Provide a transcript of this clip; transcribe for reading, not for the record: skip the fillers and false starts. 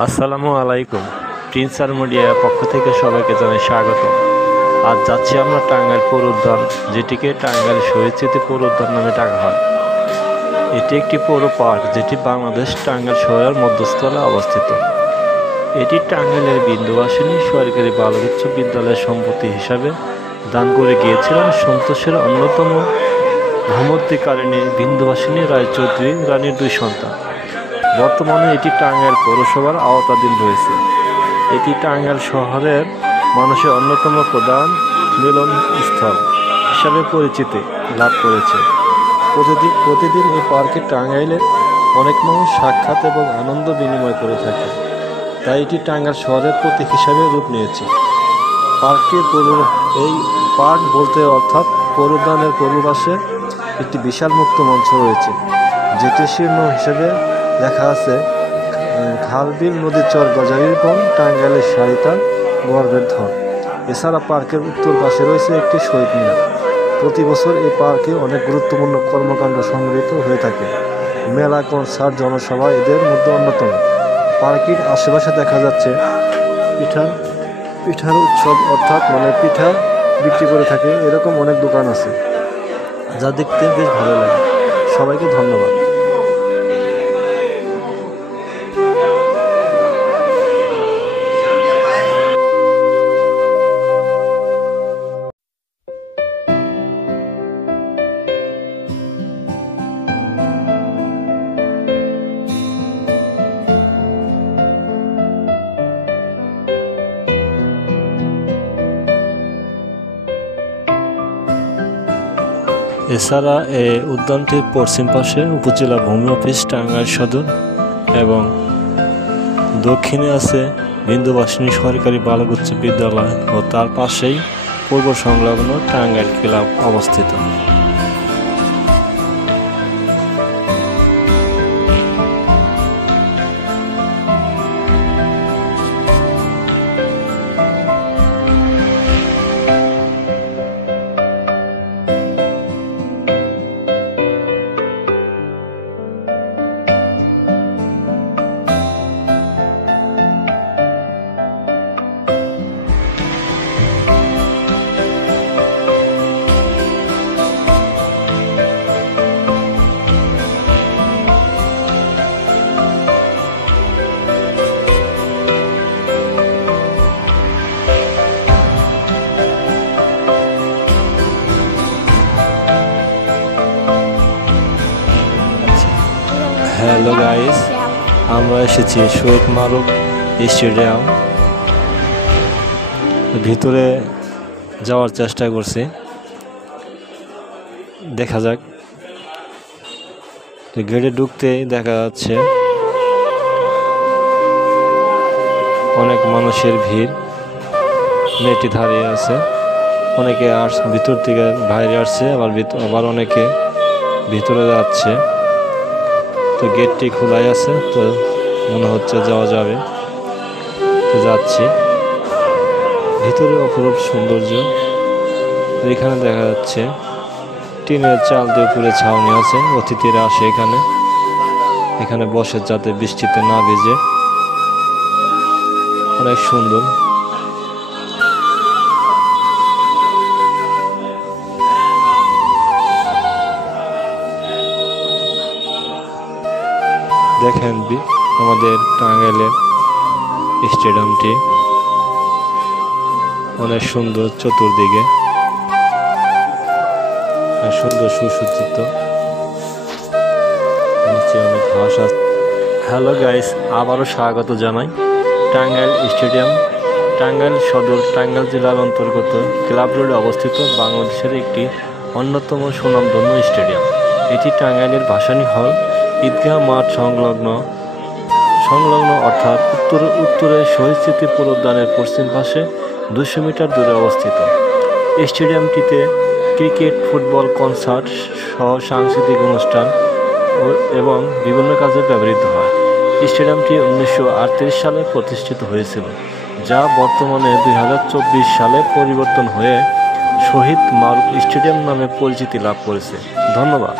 আসসালামু আলাইকুম। প্রিন্স আর মিডিয়ার পক্ষ থেকে সবাইকে জানাই স্বাগত। আজ যাচ্ছি আমরা টাঙ্গাইল পৌর উদ্যান, যেটিকে টাঙ্গাইল শহীদ স্মৃতি পৌর উদ্যান নামে ডাকা হয়। এটি একটি পৌর পার্ক যেটি বাংলাদেশ টাঙ্গাইল শহরের মধ্যস্থলে অবস্থিত। এটি টাঙ্গাইলের বিন্দুবাসিনী সরকারি বালক উচ্চ বিদ্যালয়ের সম্পত্তি হিসাবে দান করে গিয়েছিলেন সন্তোষের অন্যতম ভ্রমণকারিণী বিন্দুবাসিনী রায়চৌধুরী রানীর দুই সন্তান। বর্তমানে এটি টাঙ্গাইল পৌরসভার আওতাধীন রয়েছে। এটি টাঙ্গাইল শহরের মানুষের অন্যতম প্রধান মিলনস্থল হিসাবে পরিচিতি লাভ করেছে। প্রতিদিন এই পার্কে টাঙ্গাইলের অনেক মানুষ সাক্ষাৎ এবং আনন্দ বিনিময় করে থাকে, তাই এটি টাঙ্গাইল শহরের প্রতীক হিসাবে রূপ নিয়েছে। এই পার্ক বলতে অর্থাৎ পৌর উদ্যানের পূর্ব পাশে একটি বিশাল মুক্ত মঞ্চ রয়েছে, যেটি শীর্ণ হিসেবে লেখা আছে খালবিল নদীর চর গজারির পর টাঙ্গাইলের সারিতা গর্বের ধর। এছাড়া পার্কের উত্তর পাশে রয়েছে একটি শহীদ মিনার। প্রতি বছর এই পার্কে অনেক গুরুত্বপূর্ণ কর্মকাণ্ড সংগঠিত হয়ে থাকে। মেলা, কনসার্ট, জনসভা এদের মধ্যে অন্যতম। পার্কের আশেপাশে দেখা যাচ্ছে পিঠার উৎসব, অর্থাৎ পিঠা বিক্রি করে থাকে এরকম অনেক দোকান আছে, যা দেখতে বেশ ভালো লাগে। সবাইকে ধন্যবাদ। এছাড়া এই উদ্যানটির পশ্চিম পাশে উপজেলা ভূমি অফিস টাঙ্গাইল সদর এবং দক্ষিণে আছে বিন্দুবাসিনী সরকারি বালক উচ্চ বিদ্যালয় ও তার পাশেই পূর্ব সংলগ্ন টাঙ্গাইল ক্লাব অবস্থিত। হ্যালো গাইস, আমরা এসেছি শহীদ মারুফ স্টেডিয়াম। ভিতরে যাওয়ার চেষ্টা করছি, দেখা যাক। গেটে ঢুকতেই দেখা যাচ্ছে অনেক মানুষের ভিড়, মেয়েটি দাঁড়িয়ে আছে। অনেকে ভিতর থেকে বাইরে আসছে, আবার অনেকে ভিতরে যাচ্ছে। তো গেটটি খোলাই আছে, তো মনে হচ্ছে যাওয়া যাবে, তো যাচ্ছি। ভিতরে অপরূপ সৌন্দর্য। এখানে দেখা যাচ্ছে টিনের চাল দিয়ে উপরে ছাউনি আছে, অতিথিরা আসে এখানে বসে যাতে বৃষ্টিতে না ভিজে। অনেক সুন্দর। দেখেন আমাদের টাঙ্গাইলের স্টেডিয়ামটি অনেক সুন্দর, চতুর্দিকে সুন্দর সুসজ্জিত, নিচে অনেক ঘাস আছে। হ্যালো গাইস, আবারও স্বাগত জানাই। টাঙ্গাইল স্টেডিয়াম টাঙ্গাইল সদর টাঙ্গাইল জেলার অন্তর্গত ক্লাব রোডে অবস্থিত বাংলাদেশের একটি অন্যতম সুনামধন্য স্টেডিয়াম। এটি টাঙ্গাইলের ভাসানী হল ঈদগাহ মাঠ সংলগ্ন অর্থাৎ উত্তরে শহীদ স্মৃতি পৌর উদ্যানের পশ্চিম পাশে 200 মিটার দূরে অবস্থিত। স্টেডিয়ামটিতে ক্রিকেট, ফুটবল, কনসার্ট সহ সাংস্কৃতিক অনুষ্ঠান এবং বিভিন্ন কাজে ব্যবহৃত হয়। স্টেডিয়ামটি 1938 সালে প্রতিষ্ঠিত হয়েছিল, যা বর্তমানে 2024 সালে পরিবর্তন হয়ে শহীদ মারুফ স্টেডিয়াম নামে পরিচিতি লাভ করেছে। ধন্যবাদ।